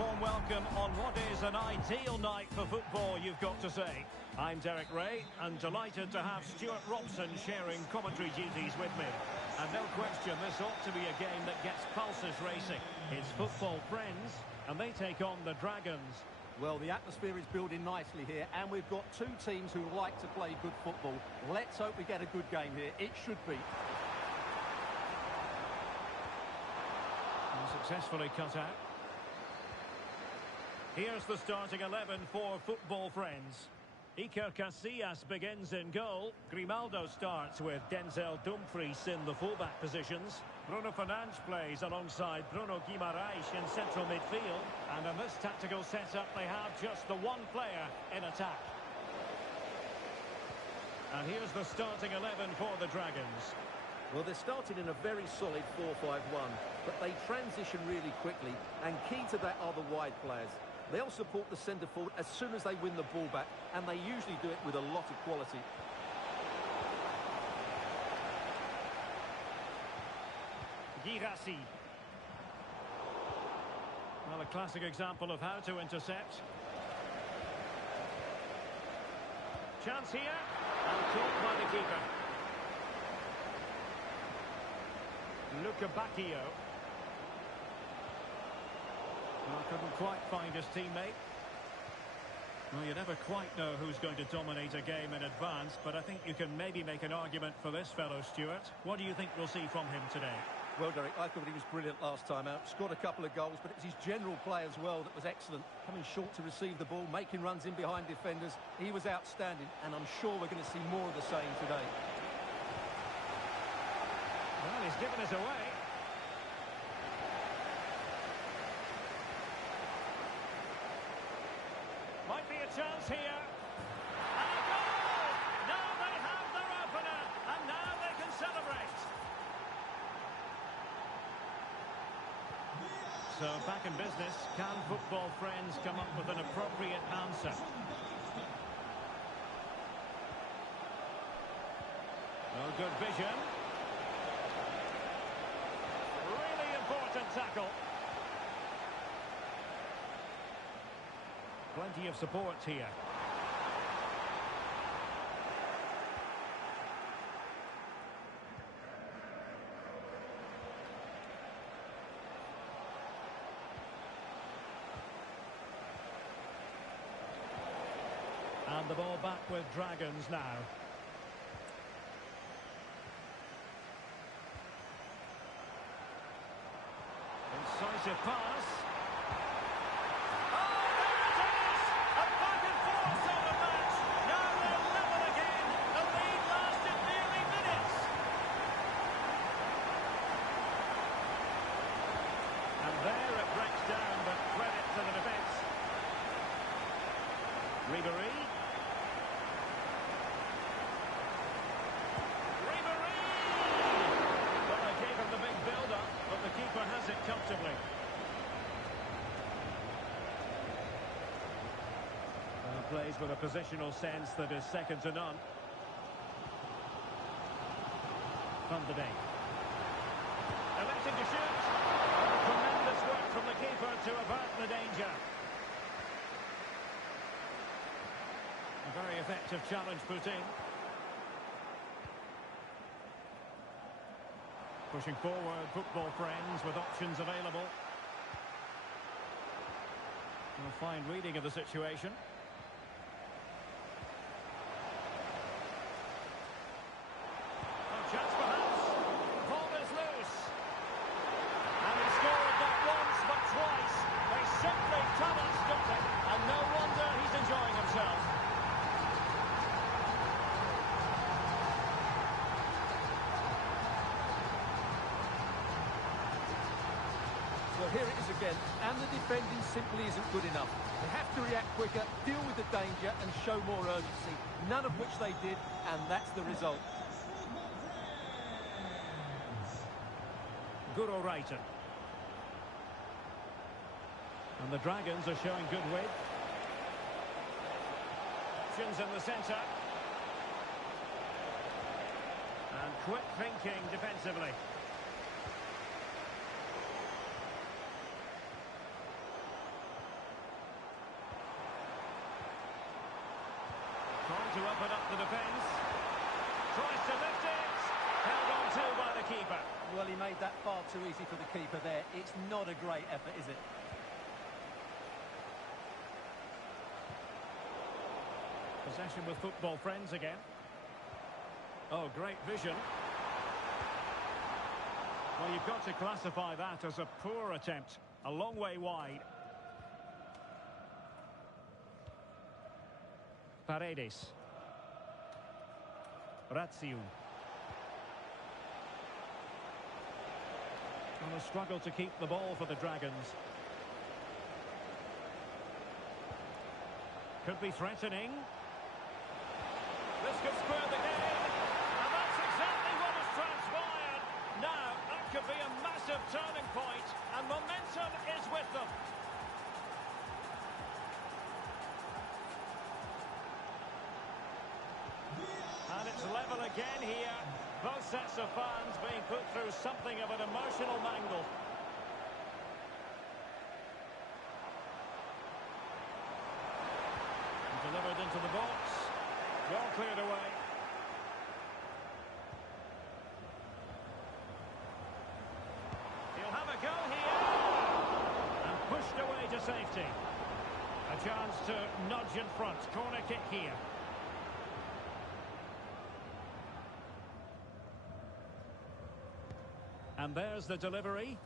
warm welcome on what is an ideal night for football, you've got to say. I'm Derek Ray, and delighted to have Stuart Robson sharing commentary duties with me. And no question, this ought to be a game that gets pulses racing. It's football friends, and they take on the Dragons. Well, the atmosphere is building nicely here, and we've got two teams who like to play good football. Let's hope we get a good game here. It should be. And successfully cut out. Here's the starting 11 for football friends. Iker Casillas begins in goal. Grimaldo starts with Denzel Dumfries in the fullback positions. Bruno Fernandes plays alongside Bruno Guimaraes in central midfield. And in this tactical setup, they have just the one player in attack. And here's the starting 11 for the Dragons. Well, they're starting in a very solid 4-5-1, but they transition really quickly, and key to that are the wide players. They'll support the centre forward as soon as they win the ball back, and they usually do it with a lot of quality. Girassi. Well, a classic example of how to intercept. Chance here, and caught by the keeper. Luca Bacchio. Well, couldn't quite find his teammate. Well, you never quite know who's going to dominate a game in advance, but I think you can maybe make an argument for this fellow, Stuart. What do you think we'll see from him today? Well, Derek, I thought he was brilliant last time out. Scored a couple of goals, but it was his general play as well that was excellent. Coming short to receive the ball, making runs in behind defenders. He was outstanding, and I'm sure we're going to see more of the same today. Well, he's given us away. Might be a chance here. And a goal! Now they have their opener, and now they can celebrate. So back in business, can football friends come up with an appropriate answer? Oh, good vision. Really important tackle. Plenty of support here. And the ball back with Dragons now. Incisive pass. There it breaks down, but credit to the defence. Ribéry. Ribéry! Well, they gave him the big build-up, but the keeper has it comfortably. Plays with a positional sense that is second to none. Van de Beek. Electing to shoot. Tremendous work from the keeper to avert the danger. A very effective challenge put in. Pushing forward, football friends with options available. A fine reading of the situation. Chance perhaps. Ball is loose. And he scored not once but twice. They simply cannot stop it. And no wonder he's enjoying himself. Well, here it is again. And the defending simply isn't good enough. They have to react quicker, deal with the danger and show more urgency. None of which they did, and that's the result. Guro Reiter. And the Dragons are showing good width. Options in the centre. And quick thinking defensively. defence. Tries to lift it. Held on to by the keeper. Well, he made that far too easy for the keeper there. It's not a great effort, is it? Possession with football friends again. Oh, great vision. Well, you've got to classify that as a poor attempt. A long way wide. Paredes. Raziu. On a struggle to keep the ball for the Dragons. Could be threatening. This could square the game. And that's exactly what has transpired. Now, that could be a massive turning point, and momentum is with them. And it's level again here. Both sets of fans being put through something of an emotional mangle. And delivered into the box. Well cleared away. He'll have a go here. And pushed away to safety. A chance to nudge in front. Corner kick here. And there's the delivery.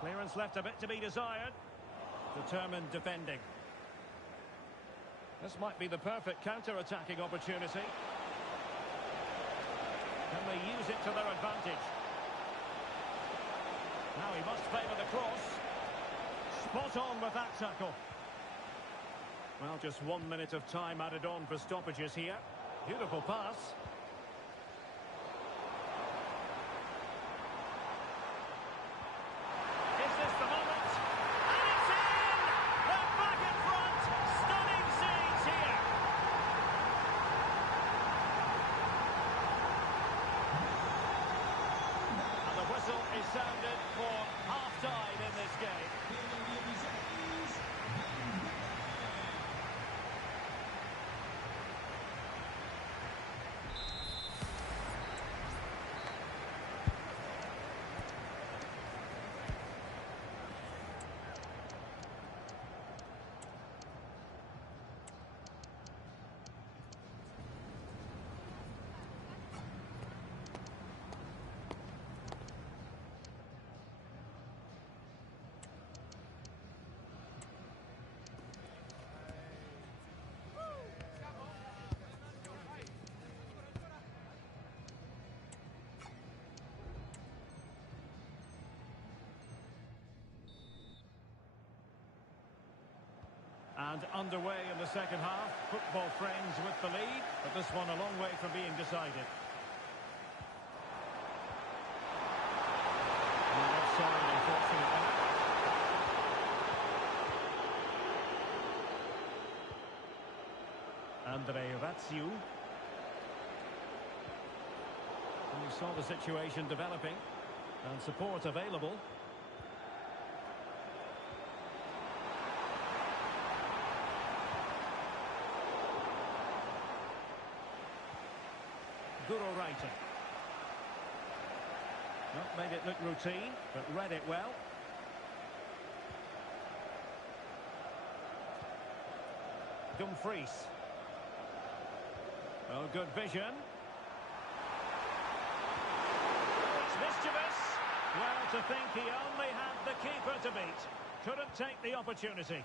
Clearance left a bit to be desired. Determined defending. This might be the perfect counter-attacking opportunity. Can they use it to their advantage? Now he must favour the cross. Spot on with that tackle. Well, just 1 minute of time added on for stoppages here. Beautiful pass. Is this the moment? And it's in! They're back in front! Stunning scenes here! And the whistle is sounded for half-time in this game. And underway in the second half. Football friends with the lead, but this one a long way from being decided. And offside, unfortunately. Andre Raziu. And we saw the situation developing. And support available. Writing. Not made it look routine, but read it well. Dumfries. Oh, good vision. It's mischievous. Well, to think he only had the keeper to beat. Couldn't take the opportunity.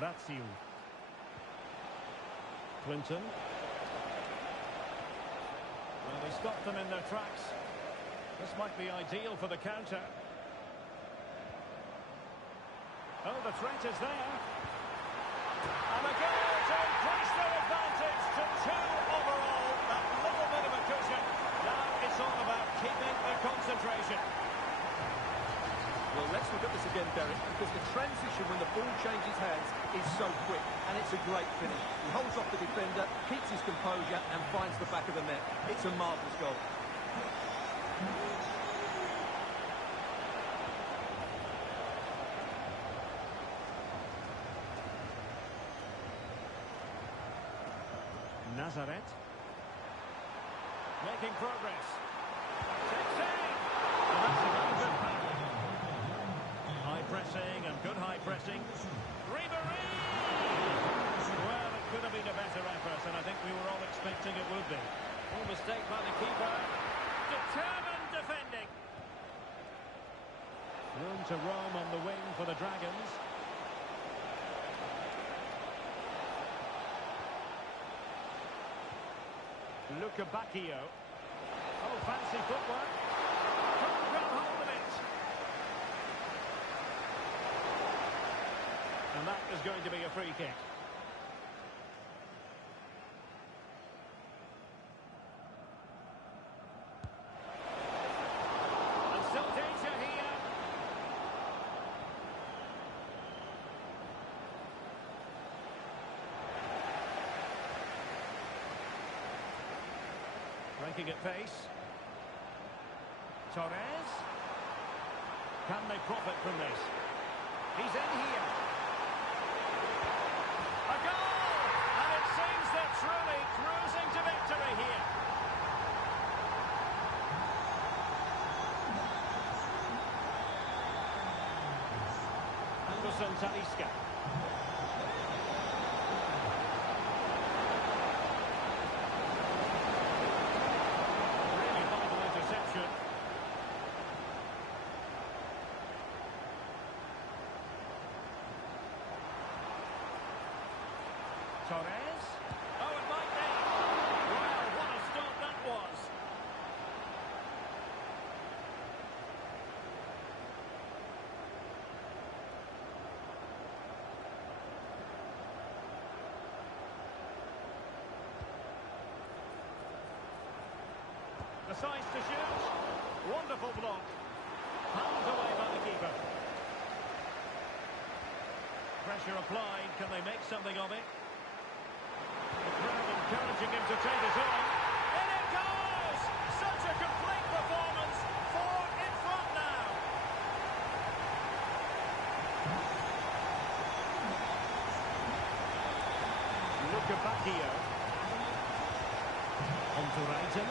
Raziu. Clinton. Well, they stopped them in their tracks. This might be ideal for the counter. Oh, the threat is there. And a goal to increase their advantage to 2 overall. That little bit of a cushion. Now it's all about keeping their concentration. Well, let's look at this again, Derek, because the transition when the ball changes hands is so quick, and it's a great finish. He holds off the defender, keeps his composure, and finds the back of the net. It's a marvellous goal. Nazareth. Making progress. Takes aim! And that's a very good pass. High pressing and good high pressing. Ribery! Well, it could have been a better effort, and I think we were all expecting it would be. No mistake by the keeper. Determined defending. Room to roam on the wing for the Dragons. Luca Bacchio. Oh, fancy footwork. Couldn't grab hold of it. And that is going to be a free kick. And still danger here. Breaking at pace. Torres. Can they profit from this? He's in here. A goal! And it seems they're truly cruising to victory here. Anderson Talisca. Torres. Oh, it might be. Wow, what a stop that was. The size to shoot. Wonderful block. Hands away by the keeper. Pressure applied. Can they make something of it? The crowd encouraging him to take his own. In it goes! Such a complete performance. 4 in front now. Luca Bacchio. On to Reiten.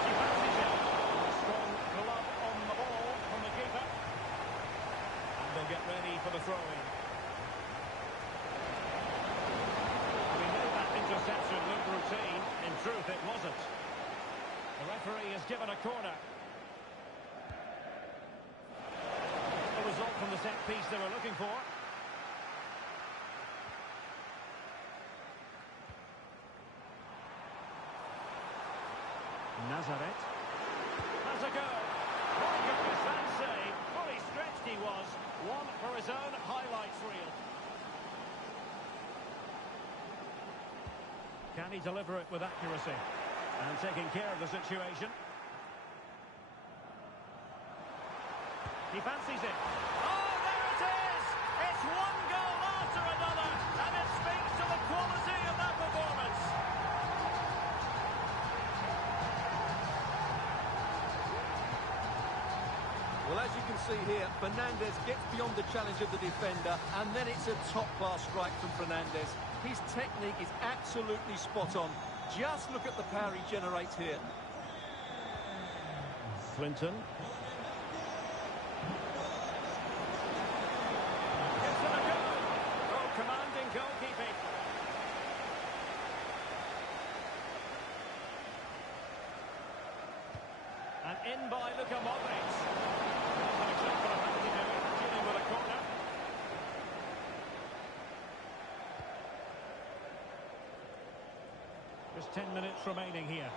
She fancies it. A strong glove on the ball from the keeper. And they'll get ready for the throw-in. Interception looked routine. In truth, it wasn't. The referee has given a corner. The result from the set piece they were looking for. Nazareth has a go. My goodness, that save. Fully stretched he was. One for his own highlights reel. Can he deliver it with accuracy? And taking care of the situation. He fancies it. Oh, there it is! It's one goal after another, and it speaks to the quality of that performance. Well, as you can see here, Fernandes gets beyond the challenge of the defender, and then it's a top-class strike from Fernandes. His technique is absolutely spot on. Just look at the power he generates here. Clinton. Gives it a go. Oh, commanding goalkeeping. And in by Luka Modric. That's an example of how to do it, dealing with a corner. Just 10 minutes remaining here.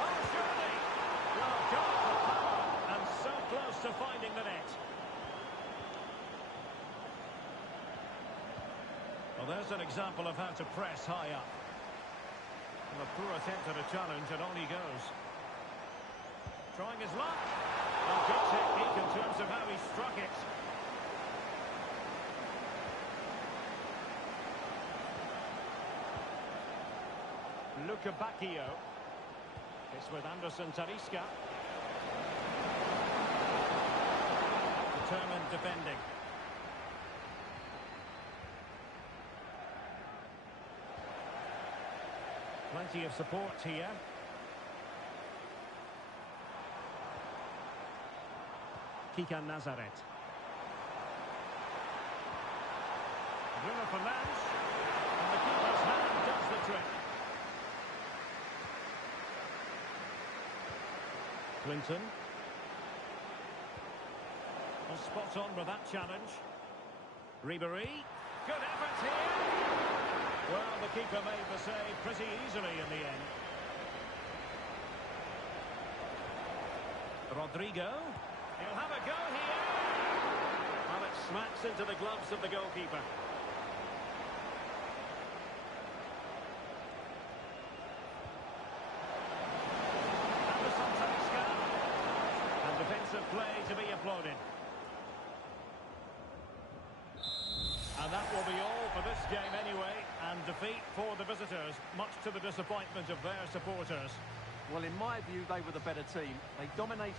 Oh, surely! Well, God, the power, and so close to finding the net. Well, there's an example of how to press high up. And a poor attempt at a challenge, and on he goes. Trying his luck. And good technique in terms of how he struck it. Luca Bacchio. It's with Anderson Talisca. Determined defending. plenty of support here. Kikan Nazaret. Bruno Fernandes. And the keeper's hand does the trick. Clinton. Well, spot on with that challenge. Ribéry. Good effort here. Well, the keeper made the save pretty easily in the end. Rodrigo. He'll have a go here. Well, it smacks into the gloves of the goalkeeper. Defensive play to be applauded. And that will be all for this game anyway, and defeat for the visitors, much to the disappointment of their supporters. Well, in my view, they were the better team. They dominated.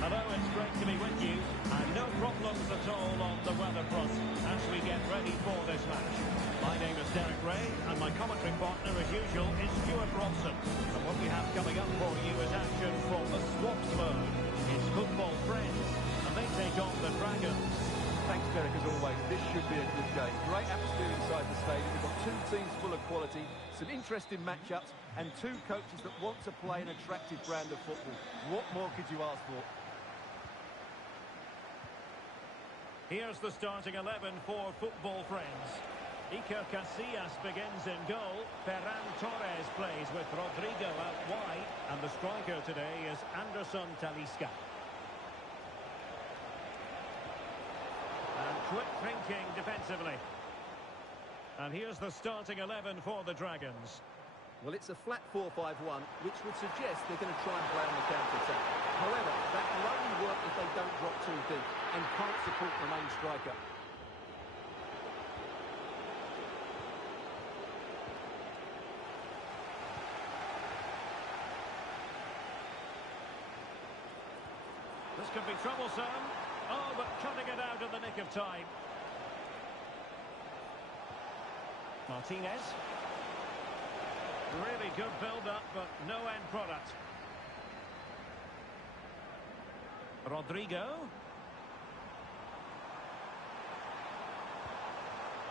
Hello, it's great to be with you, and no problems at all on the weather front as we get ready for this match. My name is Derek Ray, and my commentary partner, as usual, is Stuart Robson. And what we have coming up for you is action from the swaps mode. It's football friends, and they take on the Dragons. Thanks, Derek, as always. This should be a good game. Great atmosphere inside the stadium. We've got two teams full of quality, some interesting matchups, and two coaches that want to play an attractive brand of football. What more could you ask for? Here's the starting 11 for football friends. Iker Casillas begins in goal. Ferran Torres plays with Rodrigo out wide. And the striker today is Anderson Talisca. And quick thinking defensively. And here's the starting 11 for the Dragons. Well, it's a flat 4-5-1, which would suggest they're going to try and play on the counter-attack. However, that will only work if they don't drop too deep and can't support the main striker. This could be troublesome. Oh, but cutting it out in the nick of time. Martinez. Really good build-up, but no end product. Rodrigo.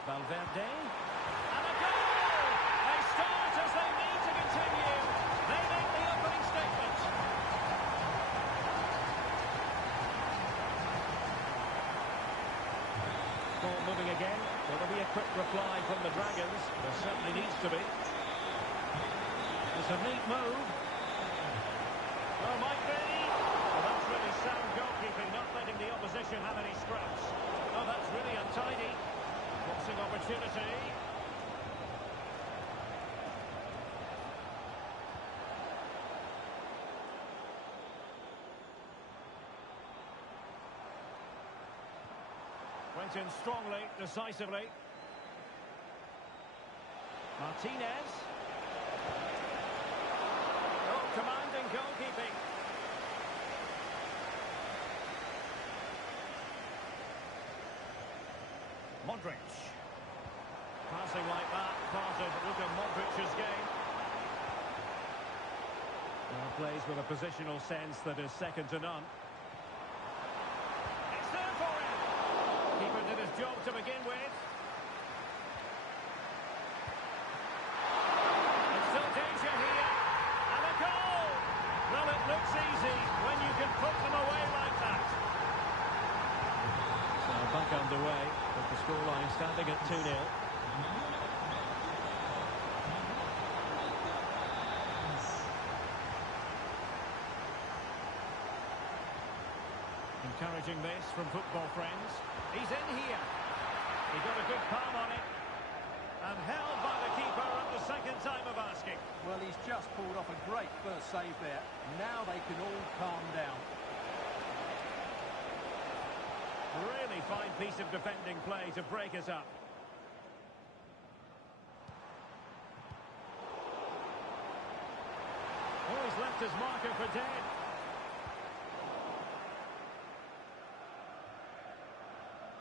Valverde. And a goal! They start as they need to continue. They make the opening statement. Ball moving again. Will there be a quick reply from the Dragons? There certainly needs to be. It's a neat move. Oh, might be. Well, that's really sound goalkeeping, not letting the opposition have any scraps. Oh, that's really untidy. went in strongly, decisively. Martinez. Oh, commanding goalkeeping. Modric. Passing like that, part of Luka Modric's game. Well, plays with a positional sense that is second to none. It's there for him. Keeper did his job to begin with. It's still danger here. And a goal! Well, it looks easy when you can put them away like that. So back underway, with the scoreline standing at 2-0. Encouraging this from football friends. He's in here. He got a good palm on it. And held by the keeper at the second time of asking. Well, he's just pulled off a great first save there. Now they can all calm down. Really fine piece of defending play to break us up. Oh, he's left his marker for dead.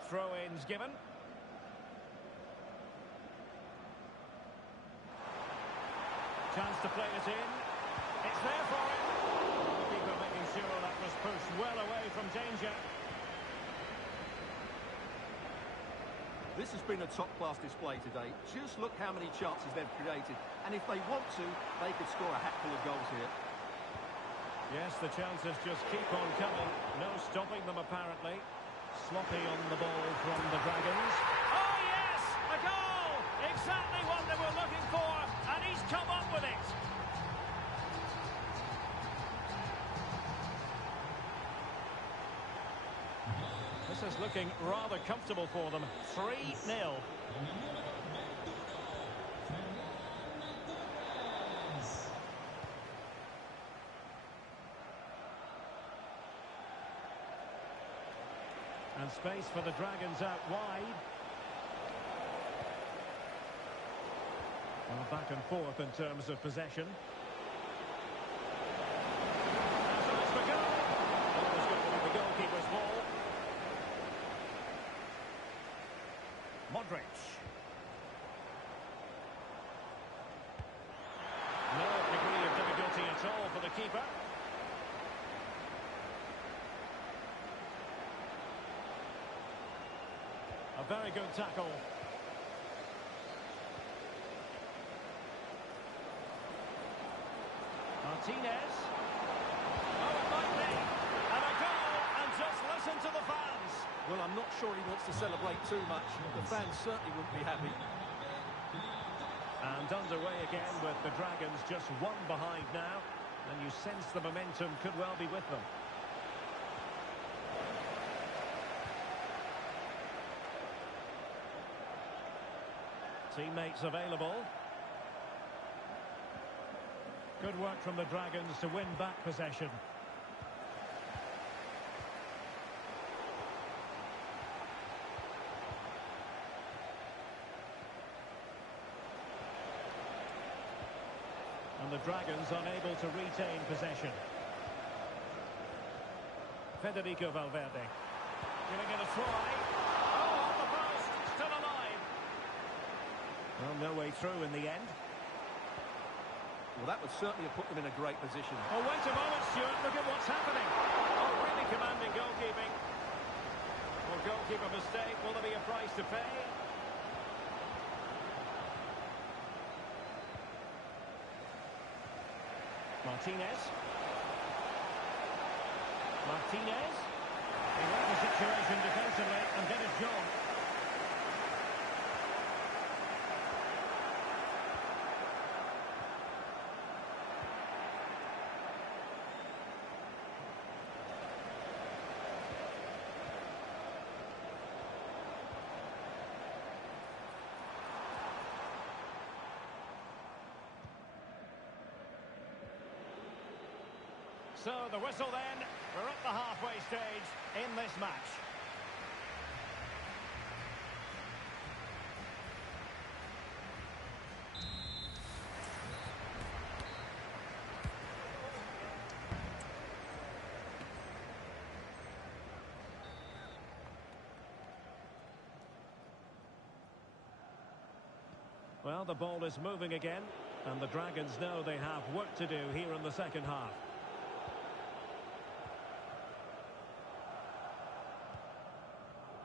Throw-ins given. Chance to play it in. It's there for him. The keeper making sure that was pushed well away from danger. This has been a top-class display today. Just look how many chances they've created. And if they want to, they could score a hatful of goals here. Yes, the chances just keep on coming. No stopping them, apparently. Sloppy on the ball from the Dragons. Oh, yes! A goal! Exactly what they were looking for, and he's come up with it. This is looking rather comfortable for them. 3-0. And space for the Dragons out wide. Well, back and forth in terms of possession. That's nice for goal. Always going to be the goalkeeper's ball. Modric. No degree of difficulty at all for the keeper. A very good tackle. Martinez. Oh, it might be. And a goal, and just listen to the fans. Well, I'm not sure he wants to celebrate too much. The fans certainly wouldn't be happy. And underway again with the Dragons just one behind now. And you sense the momentum could well be with them. Teammates available. Good work from the Dragons to win back possession. And the Dragons unable to retain possession. Federico Valverde. Giving it a try. Oh, on the post. Still alive. Well, no way through in the end. Well, that would certainly have put them in a great position. Oh, wait a moment, Stuart. Look at what's happening. Oh, really commanding goalkeeping. Well, goalkeeper mistake. Will there be a price to pay? Martinez. Martinez. He read the situation defensively and did his job. So the whistle then, we're at the halfway stage in this match. Well, the ball is moving again, and the Dragons know they have work to do here in the second half.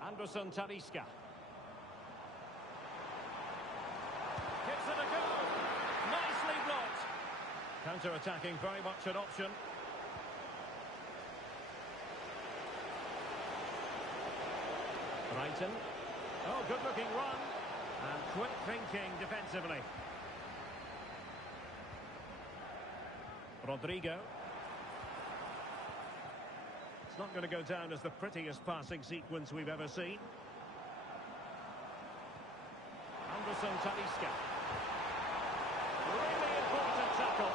Anderson Talisca. Gives it a go. Nicely blocked. Counter-attacking, very much an option. Brighton. Oh, good-looking run. And quick thinking defensively. Rodrigo. It's not going to go down as the prettiest passing sequence we've ever seen. Anderson Talisca. Really important tackle.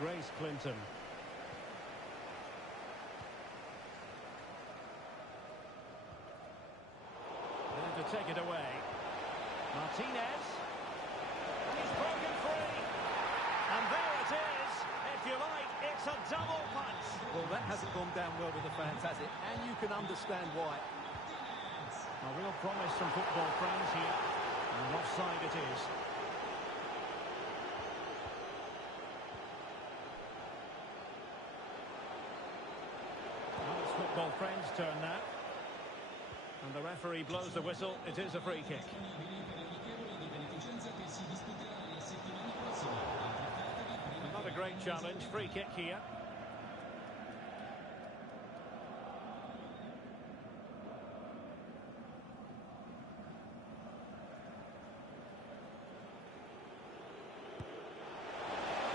Grace Clinton. To take it away. Martinez. And he's broken free. And there it is. If you like, it's a double punch. Well, that hasn't gone down well with the fans, has it? And you can understand why. A real promise from football friends here. And offside it is. Well, it's football friends' turn now. And the referee blows the whistle. It is a free kick. Not a great challenge. Free kick here.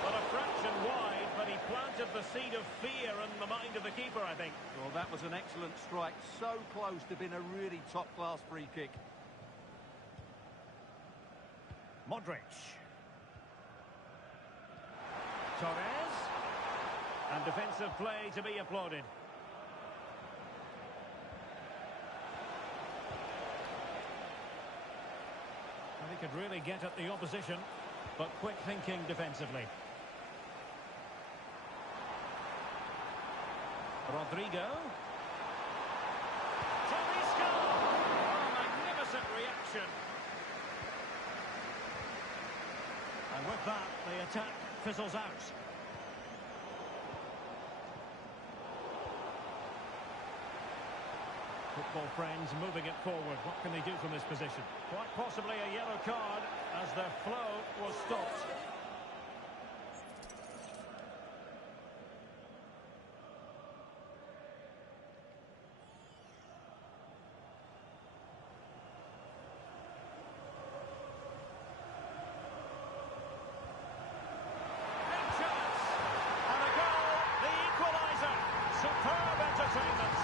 Well, a fraction wide, but he planted the seed of fear in the mind of the keeper, I think. Well, that was an excellent strike. So close to being a really top-class free kick. Modric. Torres. And defensive play to be applauded. Well, he could really get at the opposition, but quick thinking defensively. Rodrigo. Talisca! Oh, magnificent reaction. And with that, the attack fizzles out. Football friends moving it forward. What can they do from this position? Quite possibly a yellow card as their flow was stopped. Superb entertainment.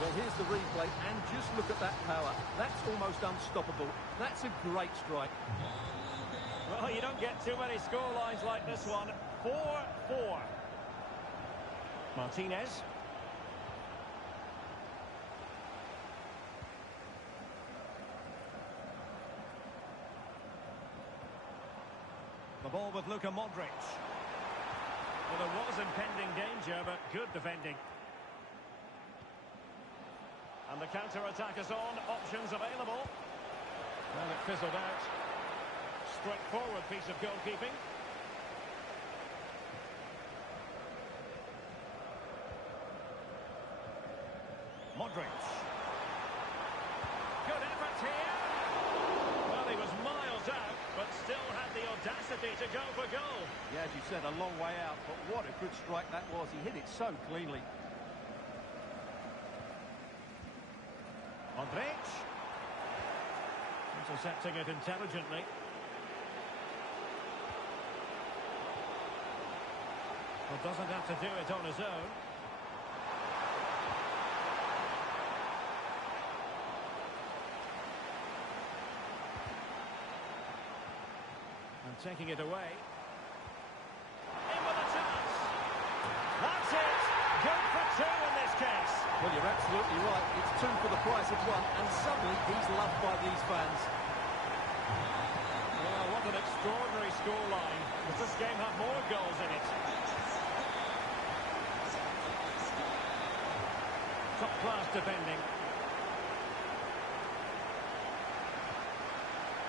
Well, here's the replay, and just look at that power. That's almost unstoppable. That's a great strike. Well, you don't get too many scorelines like this one. 4-4. Martinez. The ball with Luka Modric. Well, there was impending danger, but good defending. And the counter-attack is on. Options available. Well, it fizzled out. Straightforward piece of goalkeeping. Modric. Good effort here. Well, he was miles out, but still had the audacity to go for goal. Yeah, as you said, a long way out, but what a good strike that was. He hit it so cleanly. Modric. Intercepting it intelligently. Well, doesn't have to do it on his own. And taking it away. In with a chance. That's it. Good for two in this case. Well, you're absolutely right. It's two for the price of one, and suddenly he's loved by these fans. scoreline. Does this game have more goals in it? Top-class defending.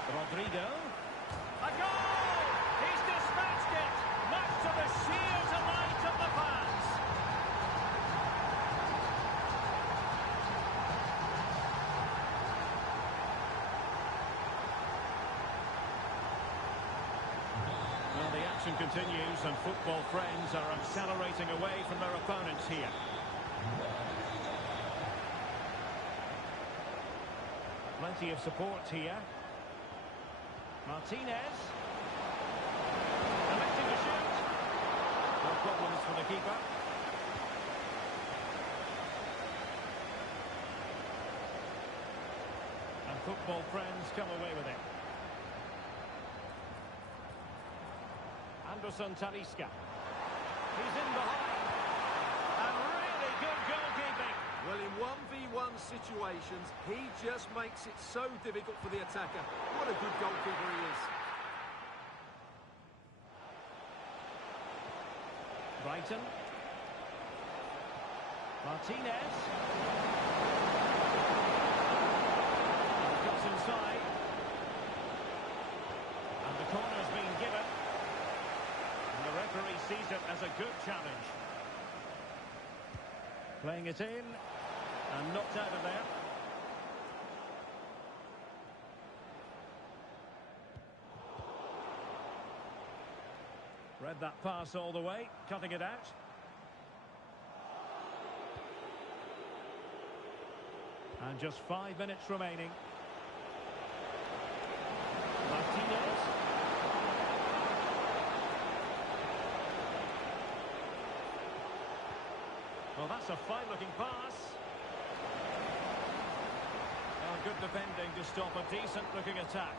Rodrigo. A goal! He's dispatched it! Much to the sheer delight of the fans. Well, the action continues and football friends are accelerating away from their opponents here. Plenty of support here. Martinez. Electing to shoot. No problems for the keeper. And football friends come away with it. Anderson Talisca. He's in behind. And really good goalkeeping. Well, in 1v1 situations, he just makes it so difficult for the attacker. What a good goalkeeper he is. Brighton. Martinez. Cuts inside. And the corner's been given. And the referee sees it as a good challenge. Playing it in. And knocked out of there. Read that pass all the way, cutting it out. And just 5 minutes remaining. Martinez. Well, that's a fine-looking pass. Well, good defending to stop a decent-looking attack.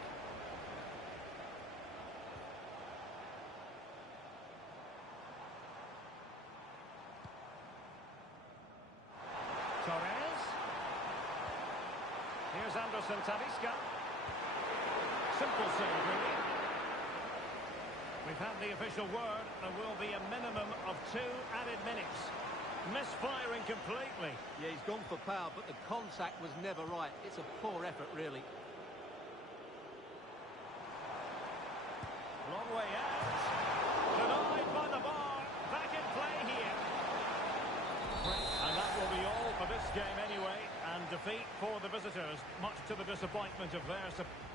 Torres. Here's Anderson Talisca. Simple save, really. We've had the official word. There will be a minimum of 2 added minutes. Misfiring completely. Yeah, he's gone for power, but the contact was never right. It's a poor effort, really. Long way out. Denied by the bar. Back in play here. And that will be all for this game anyway. And defeat for the visitors, much to the disappointment of their supporters.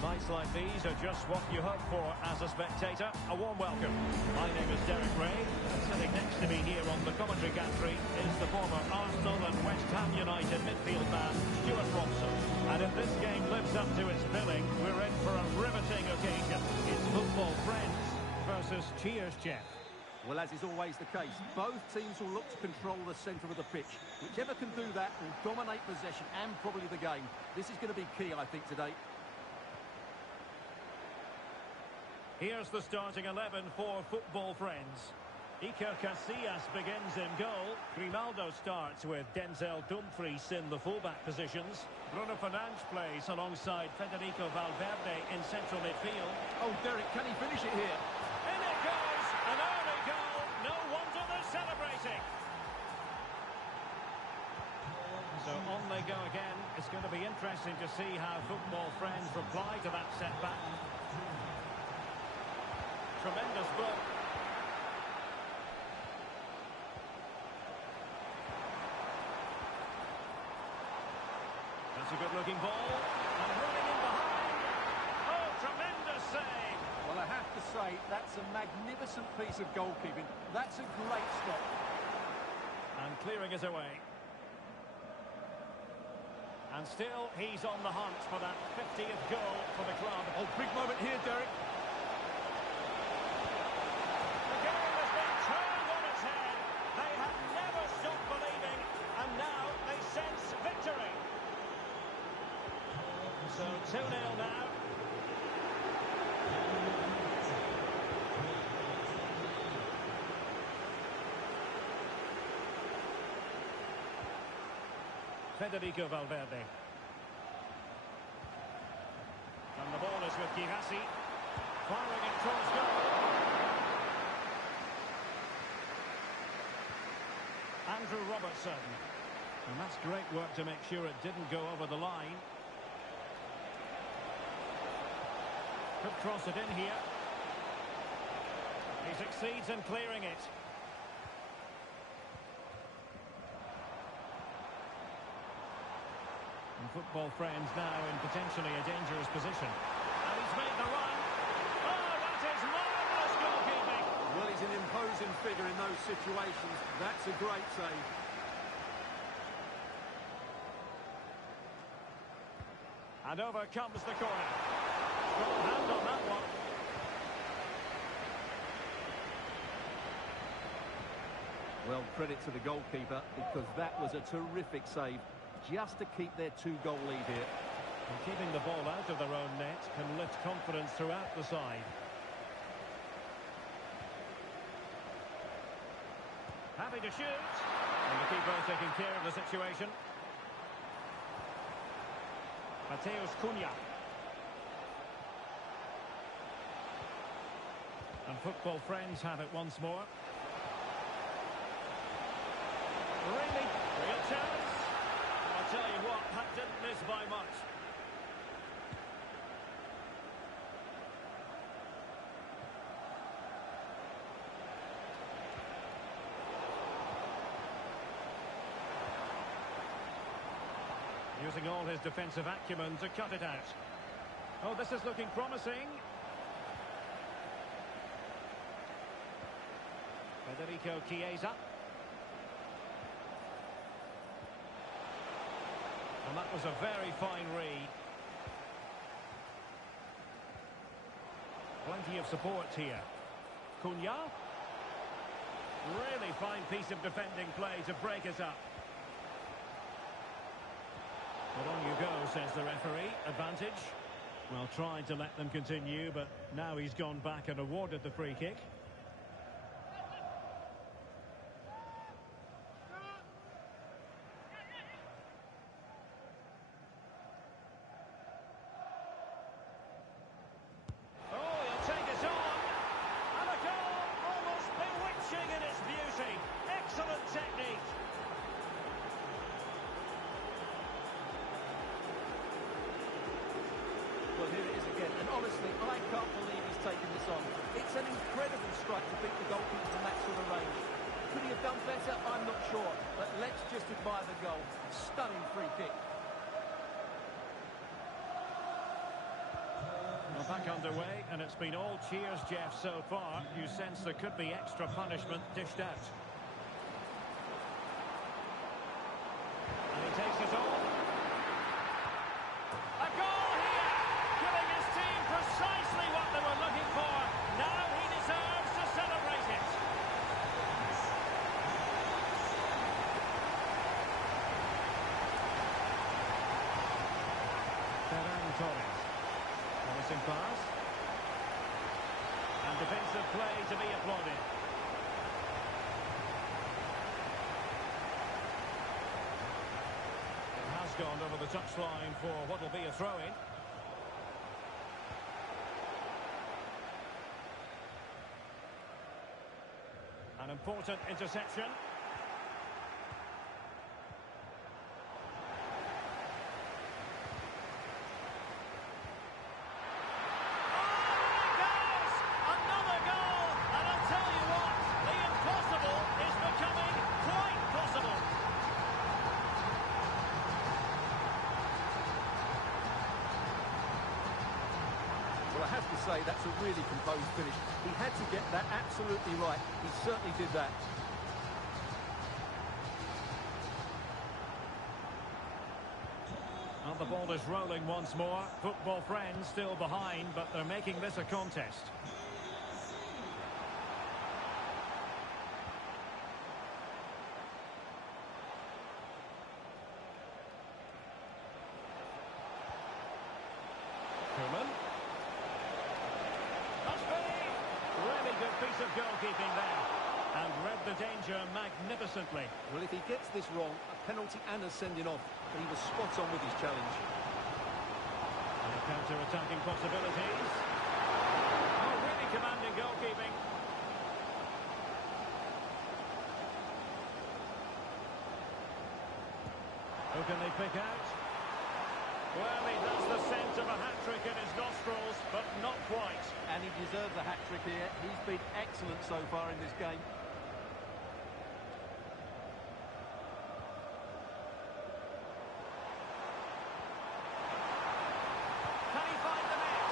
Nights like these are just what you hope for as a spectator. A warm welcome. My name is Derek Ray, and sitting next to me here on the commentary gantry is the former Arsenal and West Ham United midfield man, Stuart Robson. And if this game lives up to its billing, we're in for a riveting occasion. It's football friends versus cheers, Jeff. Well, as is always the case, both teams will look to control the centre of the pitch. Whichever can do that will dominate possession and probably the game. This is going to be key, I think, today. Here's the starting 11 for football friends. Iker Casillas begins in goal. Grimaldo starts with Denzel Dumfries in the fullback positions. Bruno Fernandes plays alongside Federico Valverde in central midfield. Oh, Derek, can he finish it here? In it goes! An early goal! No wonder they're celebrating! So on they go again. It's going to be interesting to see how football friends reply to that setback. Tremendous ball. That's a good-looking ball. And running in behind. Oh, tremendous save. Well, I have to say, that's a magnificent piece of goalkeeping. That's a great stop. And clearing it away. And still, he's on the hunt for that 50th goal for the club. Oh, big moment here, Derek. The game has been turned on its head. They have never stopped believing, and now they sense victory. So 2-0 now. Federico Valverde. And the ball is with Girassi. Firing it towards goal. Andrew Robertson. And that's great work to make sure it didn't go over the line. Could cross it in here. He succeeds in clearing it. And football friends now in potentially a dangerous position. And he's made the run. Oh, that is marvellous goalkeeping. Well, he's an imposing figure in those situations. That's a great save. And over comes the corner. Strong hand on that one. Well, credit to the goalkeeper, because that was a terrific save, just to keep their 2-goal lead here. And keeping the ball out of their own net can lift confidence throughout the side. Happy to shoot. And the keeper taking care of the situation. Mateus Cunha. And football friends have it once more. Really, real chance. I'll tell you what, that didn't miss by much. Using all his defensive acumen to cut it out. Oh, this is looking promising. Federico Chiesa. And that was a very fine read. Plenty of support here. Cunha. Really fine piece of defending play to break us up. Well, on you go, says the referee. Advantage. Well, tried to let them continue, but now he's gone back and awarded the free kick. Well, here it is again, and honestly, I can't believe he's taken this on. It's an incredible strike to beat the goalkeeper from that sort of range. Could he have done better? I'm not sure, but let's just admire the goal. Stunning free kick. Back underway, and it's been all cheers, Jeff, so far. You sense there could be extra punishment dished out. And he takes it on. A goal here! Giving his team precisely what they were looking for. Now he deserves to celebrate it. Ferran Torres. Promising pass. And defensive play to be applauded. It has gone over the touchline for what will be a throw-in. An important interception. Well, I have to say, that's a really composed finish. He had to get that absolutely right. He certainly did that. And the ball is rolling once more. Football friends still behind, but they're making this a contest. Koeman. Really good piece of goalkeeping there. And read the danger magnificently. Well, if he gets this wrong, a penalty and a sending off, but he was spot on with his challenge. And counter-attacking possibilities. Oh, really commanding goalkeeping. Who can they pick out? Well, he has the scent of a hat-trick in his nostrils, but not quite. And he deserves a hat-trick here. He's been excellent so far in this game. Can he find the net?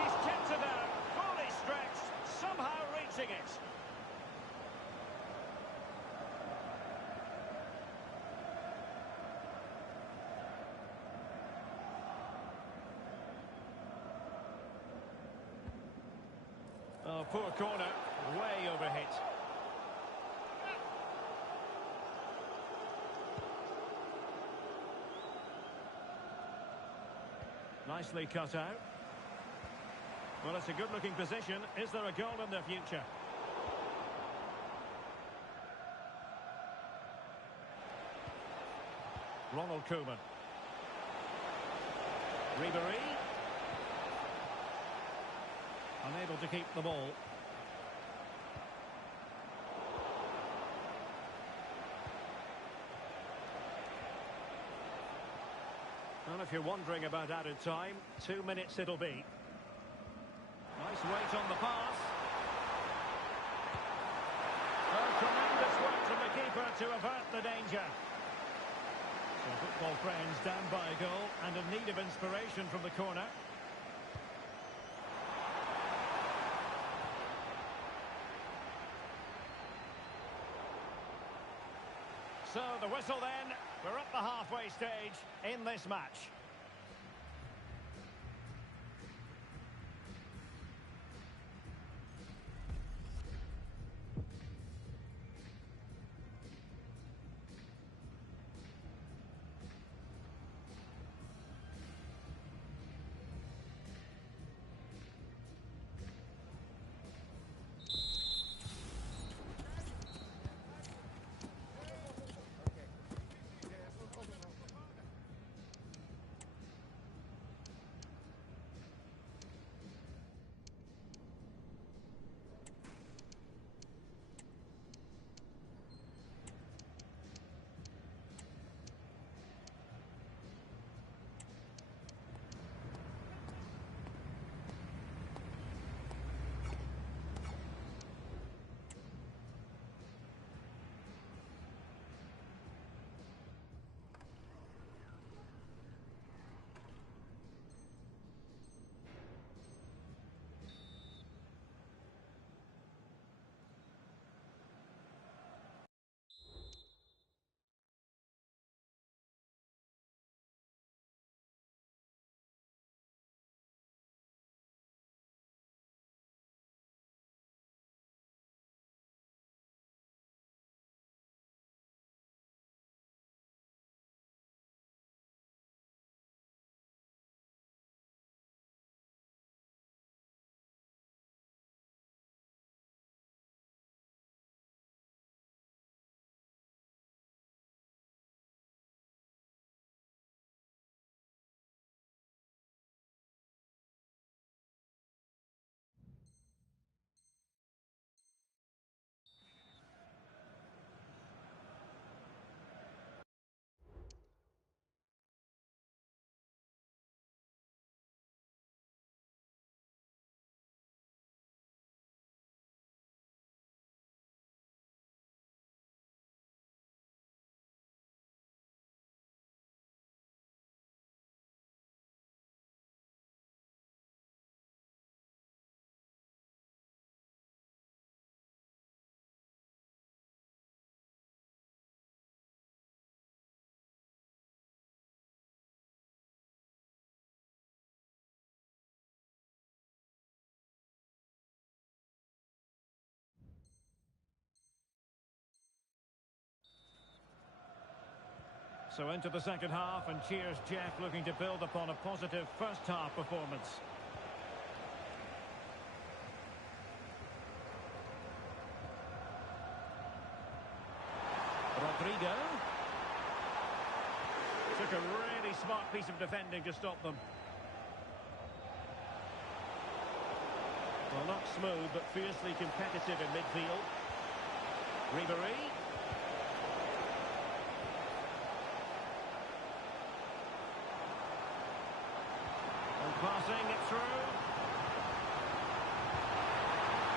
He's kept it out, fully stretched, somehow reaching it. Oh, poor corner, way overhit. Nicely cut out. Well, it's a good-looking position. Is there a goal in the future? Ronald Koeman. Ribéry. Unable to keep the ball. Well, if you're wondering about added time, 2 minutes it'll be. Nice weight on the pass. Oh, tremendous work from the keeper to avert the danger. So football friends down by a goal and in need of inspiration from the corner. So the whistle then, we're at the halfway stage in this match. So into the second half, and cheers Jeff, looking to build upon a positive first half performance. Rodrigo. Took a really smart piece of defending to stop them. Well, not smooth, but fiercely competitive in midfield. Ribery. And passing it through.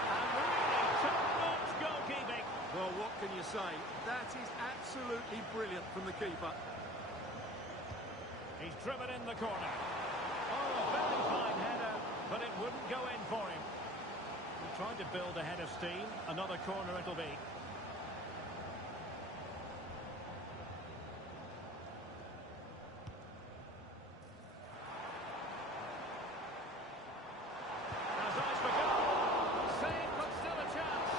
And really top-notch goalkeeping. Well, what can you say? That is absolutely brilliant from the keeper. He's driven in the corner. Oh, a very fine header, but it wouldn't go in for him. He's trying to build a head of steam. Another corner it'll be. Has eyes for goal. Save, but still a chance.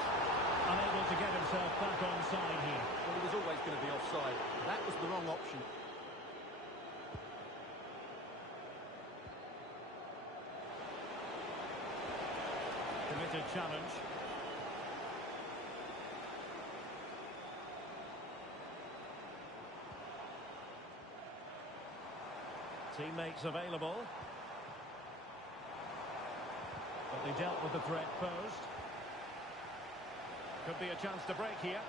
Unable to get himself back onside here. Well, he was always going to be offside. That was the wrong option. Committed challenge. Teammates available. But they dealt with the threat posed. Could be a chance to break here.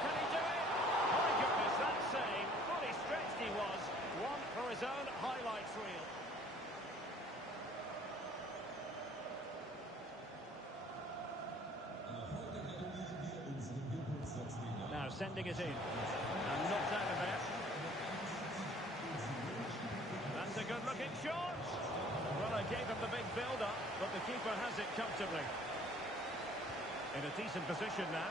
Can he do it? My goodness, that save. Fully stretched he was. One for his own highlights reel. Now sending it in. And knocked out of there. That's a good-looking shot. Well, I gave him the big build-up, but the keeper has it comfortably. In a decent position now.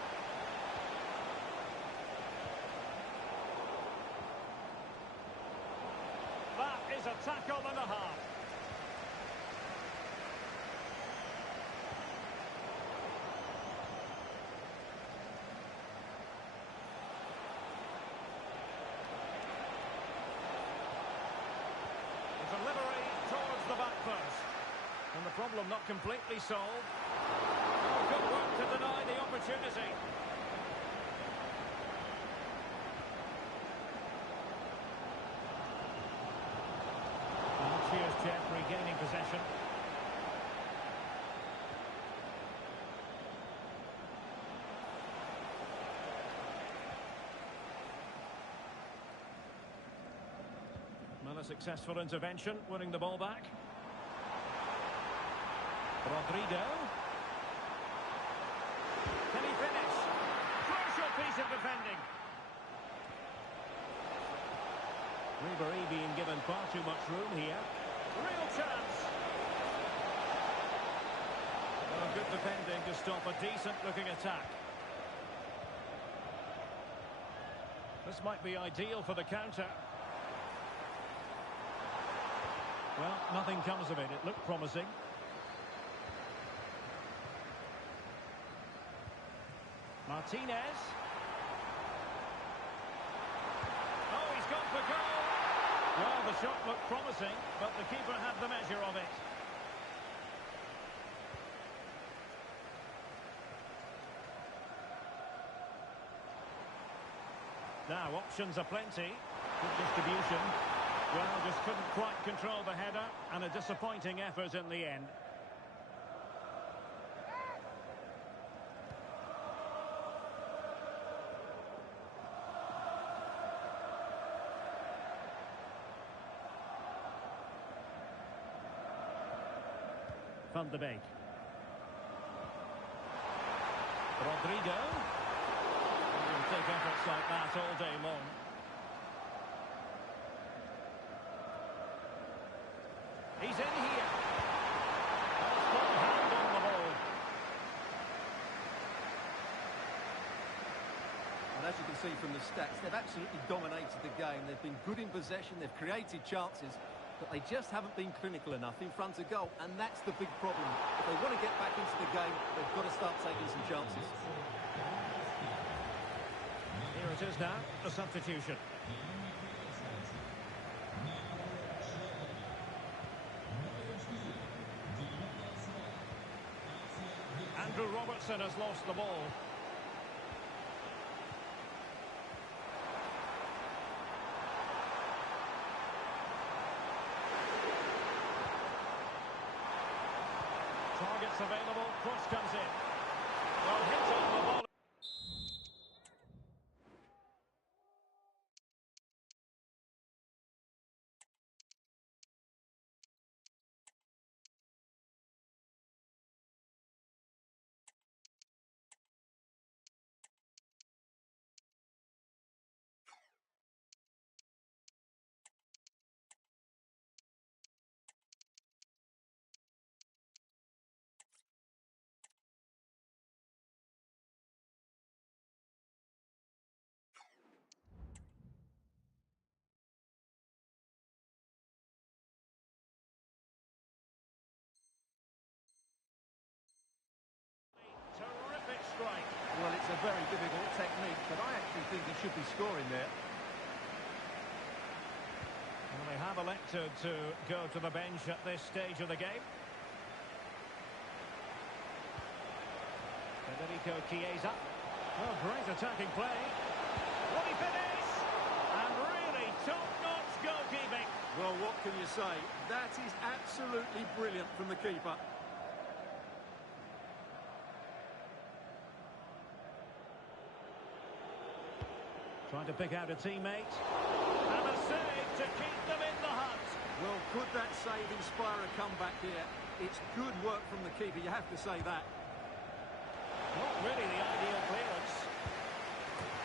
That is a tackle and a half. Delivery towards the back post. And the problem not completely solved. Oh, good work to deny the opportunity. And cheers, Jeff, regaining possession. Well, a successful intervention, winning the ball back. Rodrigo. Can he finish? Crucial piece of defending. Ribery being given far too much room here. Real chance. Well, good defending to stop a decent-looking attack. This might be ideal for the counter. Well, nothing comes of it. It looked promising. Martinez. Oh, he's gone for goal. Well, the shot looked promising, but the keeper had the measure of it. Now, options are plenty. Good distribution. Well, just couldn't quite control the header, and a disappointing effort in the end. Van de Beek. Rodrigo. He'll take efforts like that all day long. He's in here. That's full hand on the ball. And as you can see from the stats, they've absolutely dominated the game. They've been good in possession, they've created chances, but they just haven't been clinical enough in front of goal, and that's the big problem. If they want to get back into the game, they've got to start taking some chances. it is now, a substitution. Andrew Robertson has lost the ball. Targets available, cross comes in. Well, hit on the ball. Terrific strike. Well, it's a very difficult technique, but I actually think he should be scoring there. Well, they have elected to go to the bench at this stage of the game. Federico Chiesa. Oh, great attacking play. What he finish! And really top-notch goalkeeping. Well, what can you say? That is absolutely brilliant from the keeper. Trying to pick out a teammate. And a save to keep them in the hunt. Well, could that save inspire a comeback here? It's good work from the keeper, you have to say that. Not really the ideal clearance.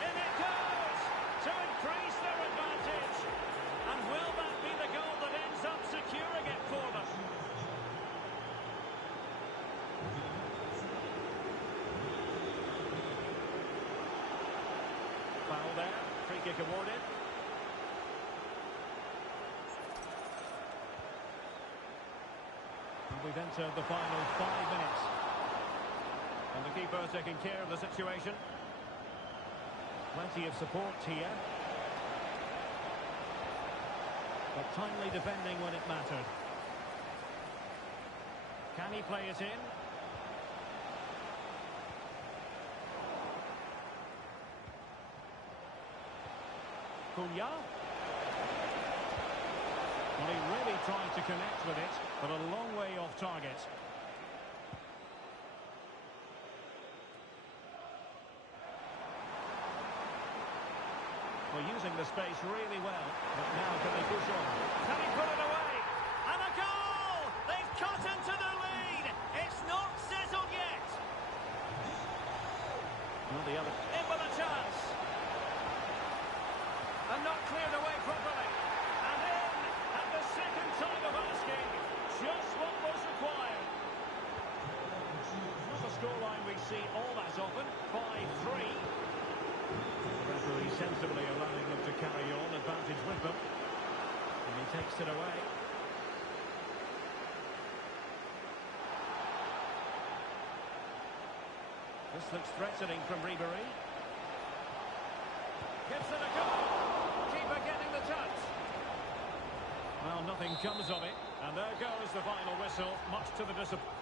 In it goes! To increase their advantage. And will that be the goal that ends up securing it for them? Foul there. Free kick awarded. And we've entered the final 5 minutes. And the keeper taking care of the situation. Plenty of support here. But timely defending when it mattered. Can he play it in? Cunha. Well, he really tried to connect with it, but a long way off target. Well, using the space really well, but now can they push on? Can he put it away? And a goal! They've cut into the lead! It's not settled yet! Well, the other... in with a chance! And not cleared away properly. And in at the second time of asking. Just what was required. Not a scoreline we see all that often. 5-3. The referee sensibly allowing them to carry on, advantage with them. And he takes it away. This looks threatening from Ribery. Gives it a go. Keeper getting the touch. Well, nothing comes of it. And there goes the final whistle, much to the disappointment.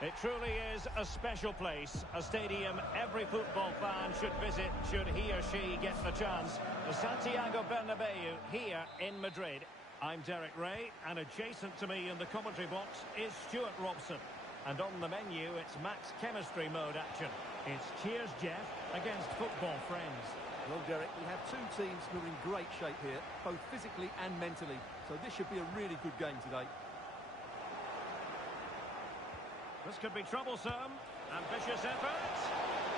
It truly is a special place, a stadium every football fan should visit should he or she get the chance. The Santiago Bernabeu here in Madrid. I'm Derek Ray, and adjacent to me in the commentary box is Stuart Robson. And on the menu, it's max chemistry mode action. It's Cheers Jeff against Football Friends. Well, Derek, we have two teams who are in great shape here, both physically and mentally. So this should be a really good game today. This could be troublesome. Ambitious effort.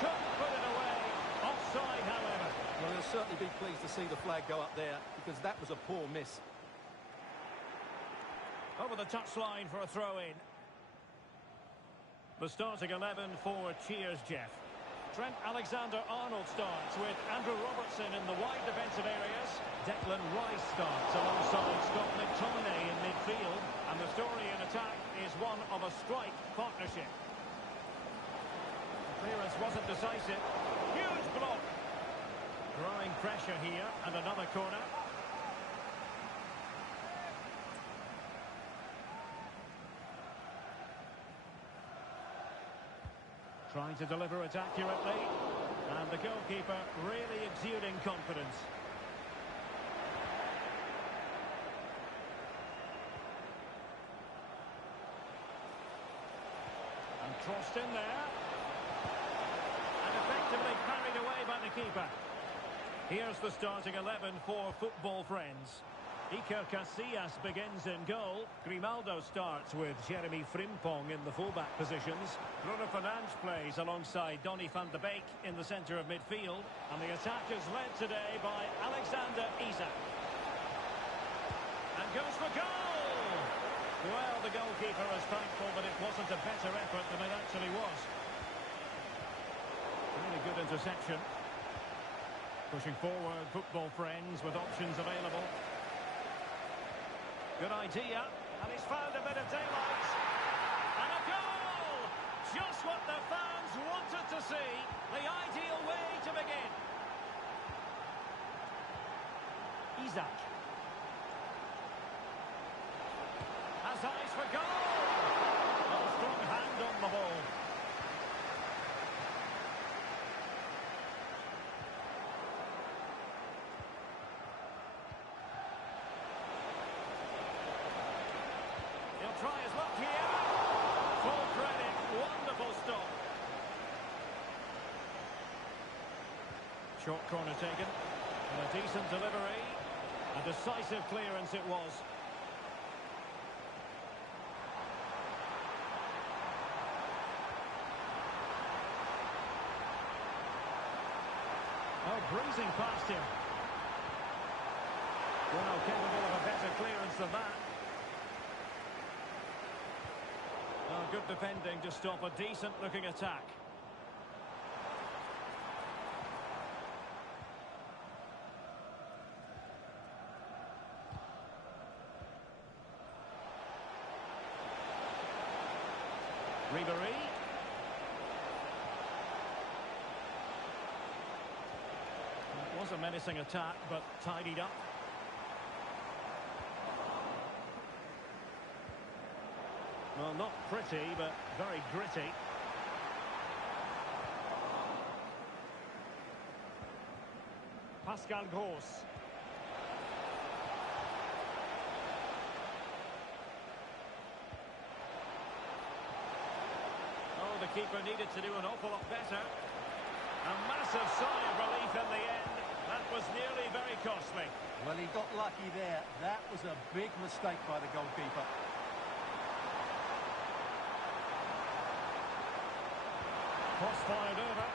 Couldn't put it away. Offside, however. Well, they'll certainly be pleased to see the flag go up there, because that was a poor miss. Over the touchline for a throw-in. The starting 11 for Cheers Jeff. Trent Alexander-Arnold starts with Andrew Robertson in the wide defensive areas. Declan Rice starts alongside Scott McTominay in midfield. And the story in attack is one of a strike partnership. The clearance wasn't decisive. Huge block. Growing pressure here, and another corner. Trying to deliver it accurately. And the goalkeeper really exuding confidence. And crossed in there. And effectively carried away by the keeper. Here's the starting 11 for Football Friends. Iker Casillas begins in goal. Grimaldo starts with Jeremy Frimpong in the fullback positions. Bruno Fernandes plays alongside Donny van de Beek in the centre of midfield. And the attack is led today by Alexander Isak. And goes for goal! Well, the goalkeeper is thankful, but it wasn't a better effort than it actually was. Really good interception. Pushing forward, Football Friends with options available. Good idea, and he's found a bit of daylight. And a goal! Just what the fans wanted to see. The ideal way to begin. Isak. Has eyes for goal! A strong hand on the ball. Try his luck here. Full credit. Wonderful stop. Short corner taken. And a decent delivery. A decisive clearance it was. Oh, breezing past him. Well, capable of a better clearance than that. Oh, good defending to stop a decent-looking attack. Ribery. It was a menacing attack, but tidied up. Well, not pretty, but very gritty. Pascal Gross. Oh, the keeper needed to do an awful lot better. A massive sigh of relief in the end. That was nearly very costly. Well, he got lucky there. That was a big mistake by the goalkeeper. Cross fired over.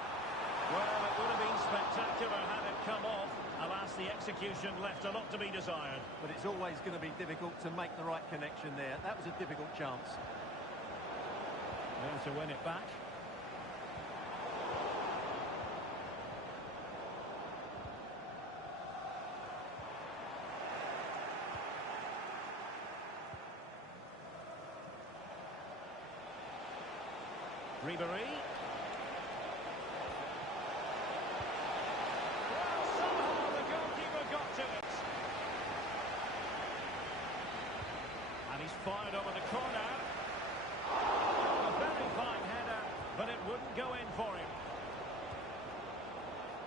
Well, it would have been spectacular had it come off. Alas, the execution left a lot to be desired. But it's always going to be difficult to make the right connection there. That was a difficult chance. There to win it back. Ribery. Well, somehow the goalkeeper got to it. And he's fired over the corner. A very fine go in for him.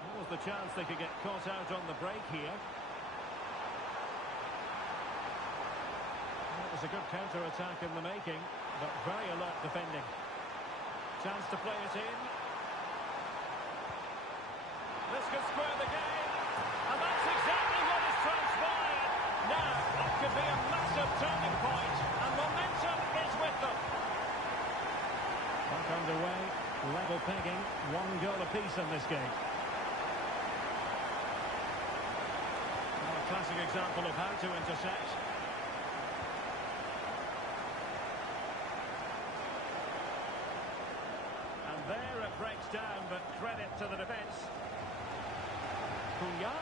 What was the chance they could get caught out on the break here? Well, it was a good counter-attack in the making, but very alert defending. Chance to play it in. This could square the game. And that's exactly what has transpired. Now, that could be a massive turning point, and momentum is with them. Back underway, level pegging, 1 goal apiece in this game. A classic example of how to intercept. And there it breaks down, but credit to the defence. Cunha.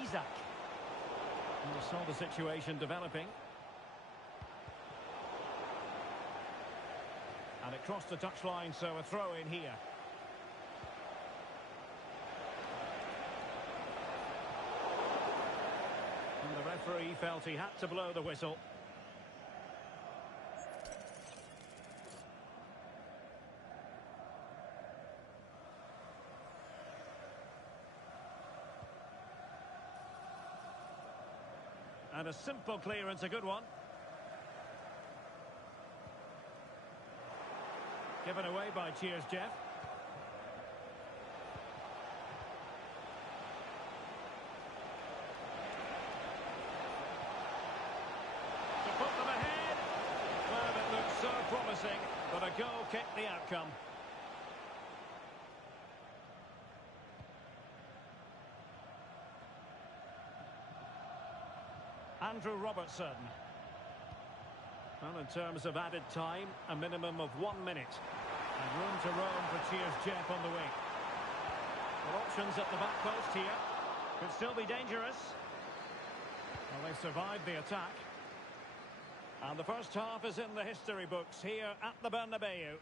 Isaac. And we saw the situation developing. And it crossed the touchline, so a throw in here. And the referee felt he had to blow the whistle. And a simple clearance, a good one. Given away by Cheers Jeff. To put them ahead. Well, it looked so promising, but a goal kicked the outcome. Andrew Robertson. Well, in terms of added time, a minimum of 1 minute. And room to roam for Cheers Jeff on the wing. Well, options at the back post here. Could still be dangerous. Well, they've survived the attack. And the first half is in the history books here at the Bernabeu.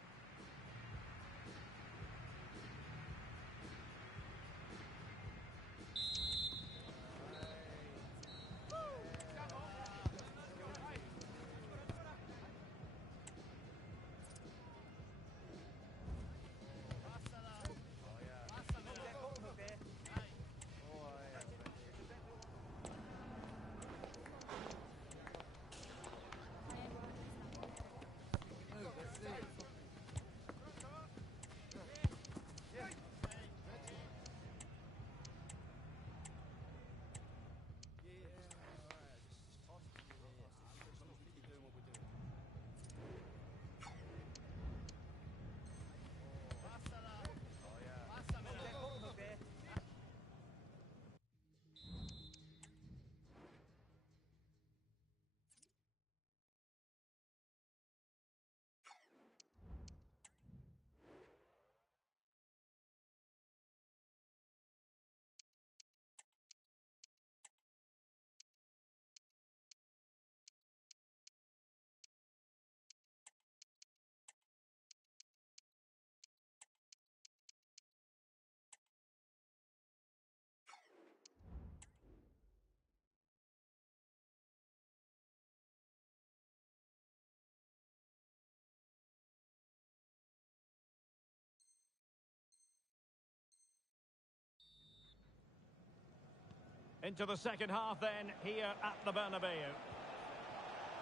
Into the second half then, here at the Bernabeu.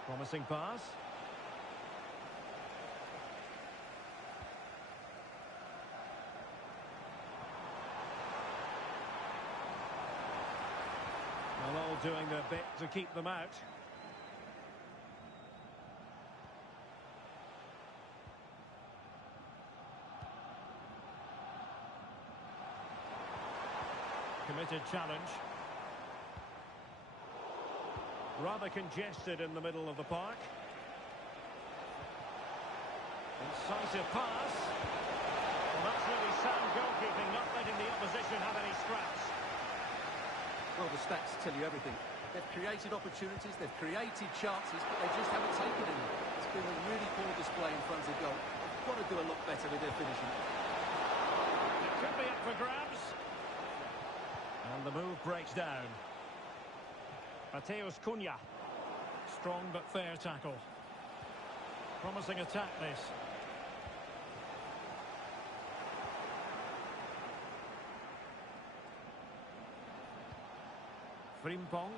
Promising pass. Well, all doing their bit to keep them out. Committed challenge. Rather congested in the middle of the park. Incisive pass. Well, that's really sound goalkeeping, not letting the opposition have any scraps. Well, the stats tell you everything. They've created opportunities, they've created chances, but they just haven't taken any. It's been a really poor display in front of goal. They've got to do a lot better with their finishing. It could be up for grabs. And the move breaks down. Mateus Cunha. Strong but fair tackle. Promising attack this. Frimpong.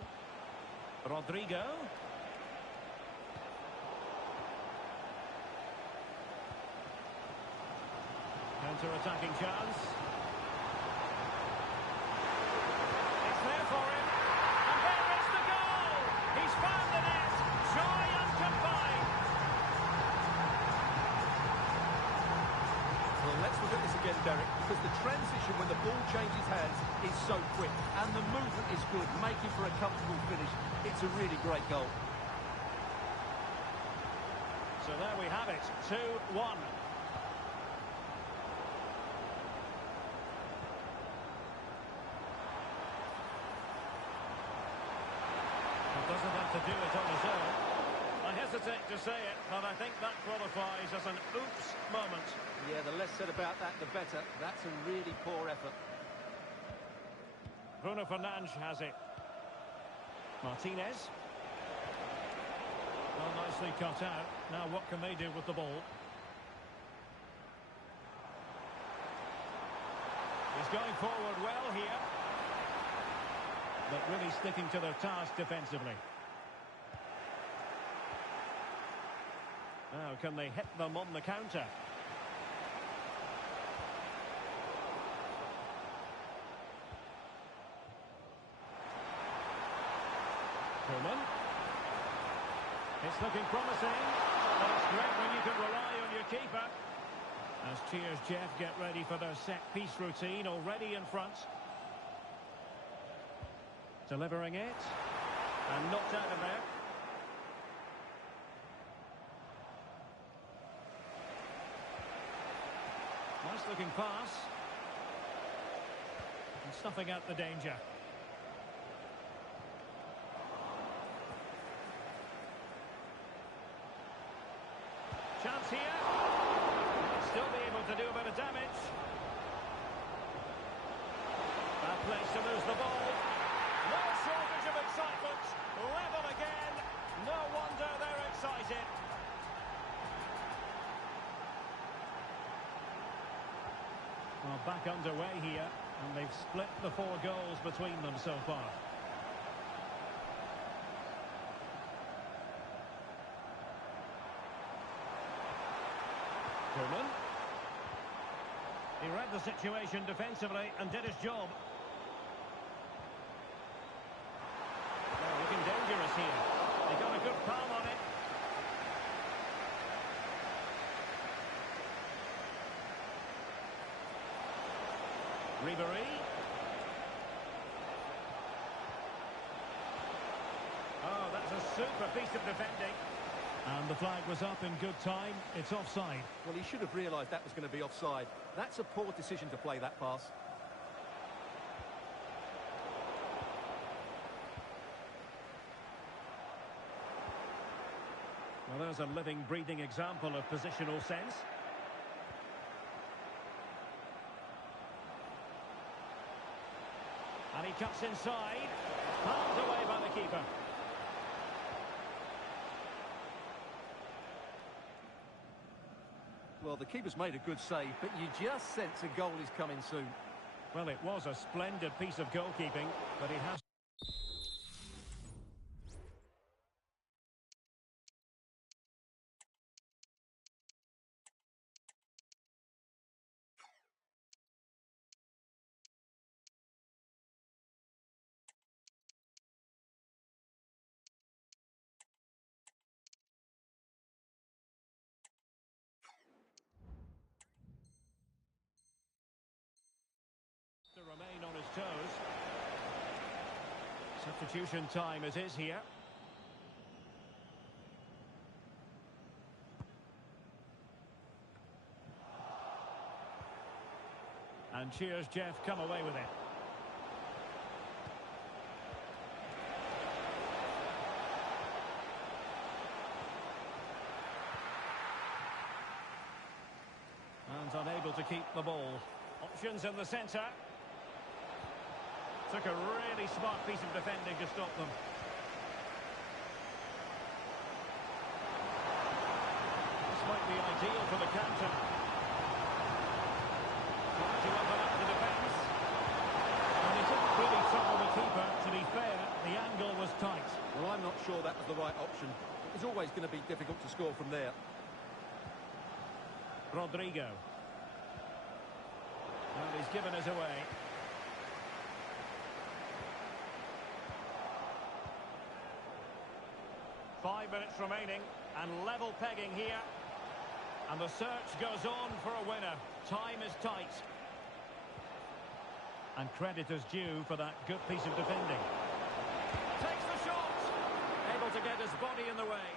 Rodrigo. Counter-attacking chance. It's there for him. And there is the goal! He's found the net. Joy unconfined. Well, let's look at this again, Derek, because the transition when the ball changes hands is so quick, and the movement is good, making for a comfortable finish. It's a really great goal. So there we have it, 2-1. Doesn't have to do it on his own. I hesitate to say it, but I think that qualifies as an oops moment. Yeah, the less said about that, the better. That's a really poor effort. Bruno Fernandes has it. Martinez. Well, nicely cut out. Now what can they do with the ball? He's going forward well here. But really sticking to their task defensively. Now, can they hit them on the counter? Koeman. It's looking promising. But it's great when you can rely on your keeper. As Cheers Jeff get ready for their set-piece routine, already in front. Delivering it, and knocked out of there. Nice looking pass. And snuffing out the danger. Chance here. Might still be able to do a bit of damage. Bad place to lose the ball. No shortage of excitement. Level again. No wonder they're excited. Well, back underway here, and they've split the 4 goals between them so far. Koeman. He read the situation defensively and did his job. Looking dangerous here. They got a good palm on it. Ribery. Oh, that's a super piece of defending. And the flag was up in good time. It's offside. Well, he should have realised that was going to be offside. That's a poor decision to play that pass. Well, there's a living, breathing example of positional sense. And he cuts inside. Palmed away by the keeper. Well, the keeper's made a good save, but you just sense a goal is coming soon. Well, it was a splendid piece of goalkeeping, but he has... to remain on his toes. Substitution time it is here. And Cheers Jeff come away with it. And unable to keep the ball. Options in the centre. Took a really smart piece of defending to stop them. be ideal for the counter. Trying to open up the defence. And he didn't really trouble the keeper. To be fair, the angle was tight. Well, I'm not sure that was the right option. It was always going to be difficult to score from there. Rodrigo. Well, he's given us away. Five minutes remaining, and level pegging here. And the search goes on for a winner. Time is tight. And credit is due for that good piece of defending. Takes the shot! Able to get his body in the way.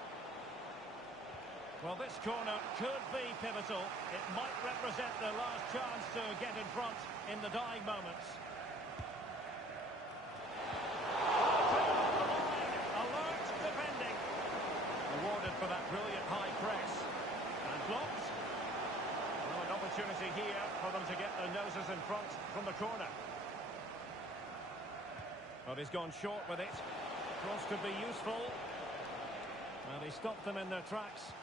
Well, this corner could be pivotal. It might represent their last chance to get in front in the dying moments. Alert defending. Rewarded for that brilliant high press. And blocked. Well, an opportunity here for them to get their noses in front from the corner. But he's gone short with it. Cross could be useful. Well, he stopped them in their tracks.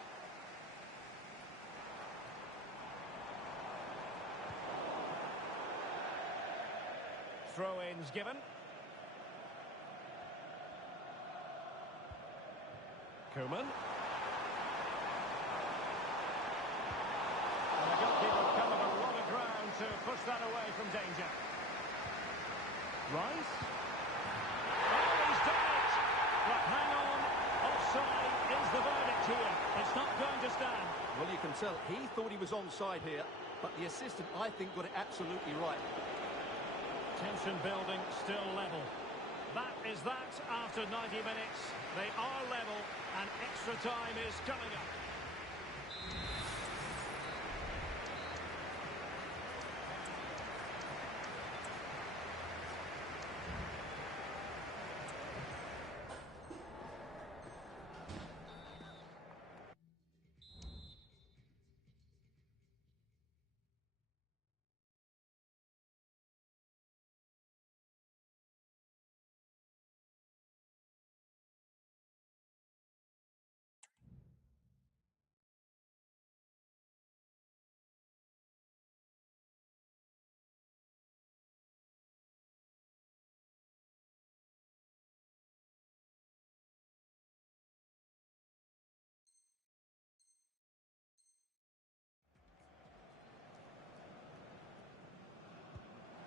Throw-ins given. Koeman. And the goalkeeper covered a lot of ground to push that away from danger. Rice. Oh, he's done it! But hang on, offside is the verdict here. It's not going to stand. Well, you can tell he thought he was onside here, but the assistant, I think, got it absolutely right. Tension building, still level. That is that after 90 minutes. They are level, and extra time is coming up.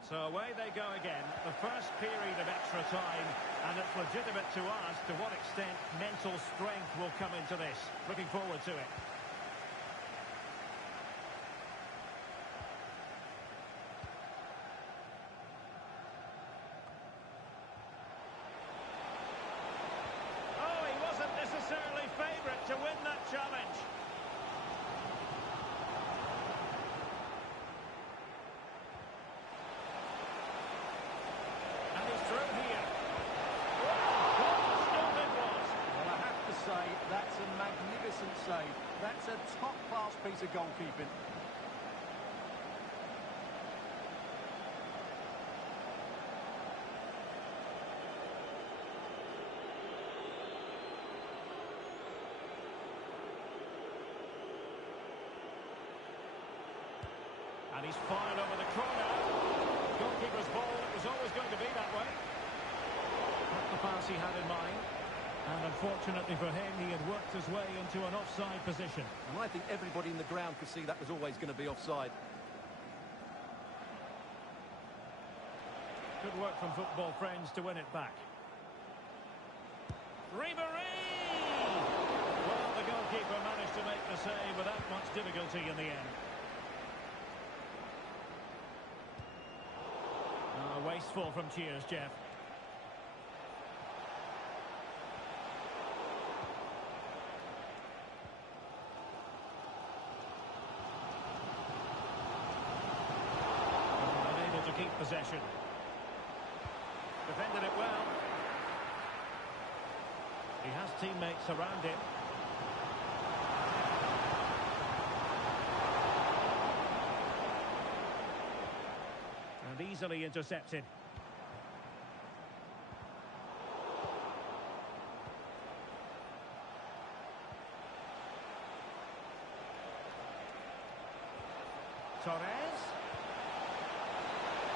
So away they go again, the first period of extra time, and it's legitimate to ask to what extent mental strength will come into this. Looking forward to it. Oh, he wasn't necessarily favourite to win that challenge. That's a magnificent save. That's a top-class piece of goalkeeping. And he's fired over the corner. Goalkeeper's ball, it was always going to be that way. Not the pass he had in mind. And unfortunately for him, he had worked his way into an offside position. And I think everybody in the ground could see that was always going to be offside. Good work from football friends to win it back. Ribéry! Well, the goalkeeper managed to make the save without much difficulty in the end. Wasteful from Cheers, Jeff. To keep possession. Defended it well. He has teammates around him. And easily intercepted. Torres.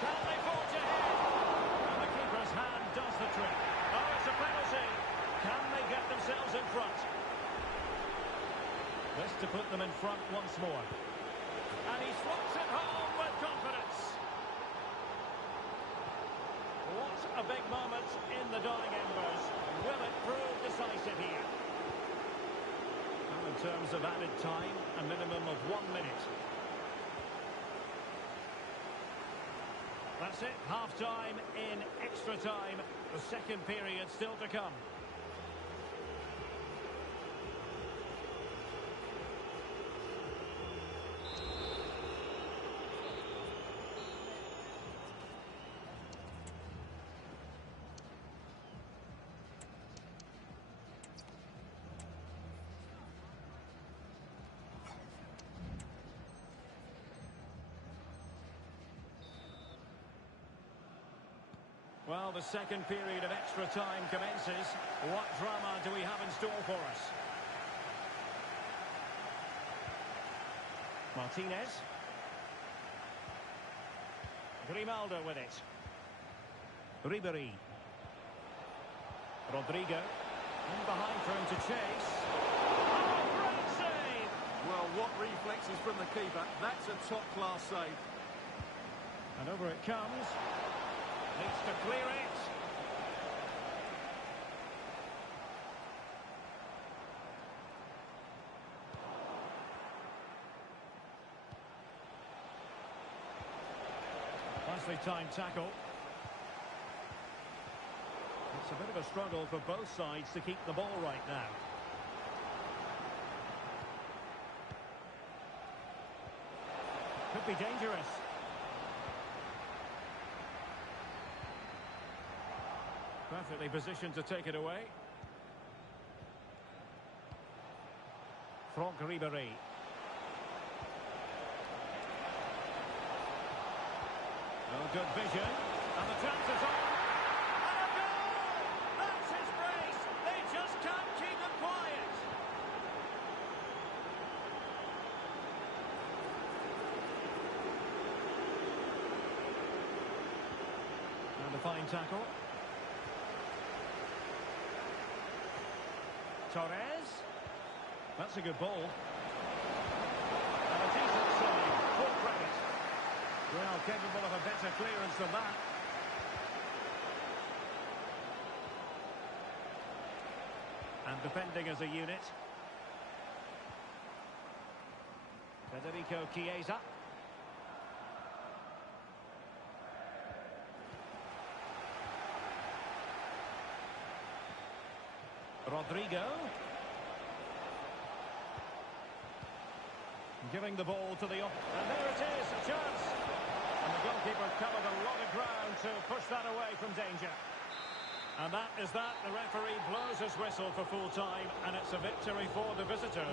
Can they forge ahead? And the keeper's hand does the trick. Oh, it's a penalty. Can they get themselves in front? This to put them in front once more. And he slots it home with confidence. What a big moment in the dying embers. Will it prove decisive here? Well, in terms of added time, a minimum of 1 minute. That's it, half-time in extra time. The second period still to come. Well, the second period of extra time commences. What drama do we have in store for us? Martinez. Grimaldo with it. Ribery. Rodrigo. In behind for him to chase. Oh, great save! Well, what reflexes from the keeper. That's a top-class save. And over it comes. Needs to clear it. Nicely timed tackle. It's a bit of a struggle for both sides to keep the ball right now. Could be dangerous. Perfectly positioned to take it away. Franck Ribery. Oh, good vision. And the chance is on. And a goal! That's his brace. They just can't keep it quiet. And a fine tackle. Torres. That's a good ball. And a decent save. Full credit. Well, capable of a better clearance than that. And defending as a unit. Federico Chiesa. Rodrigo. Giving the ball to the... And there it is, a chance. And the goalkeeper covered a lot of ground to push that away from danger. And that is that. The referee blows his whistle for full time, and it's a victory for the visitor.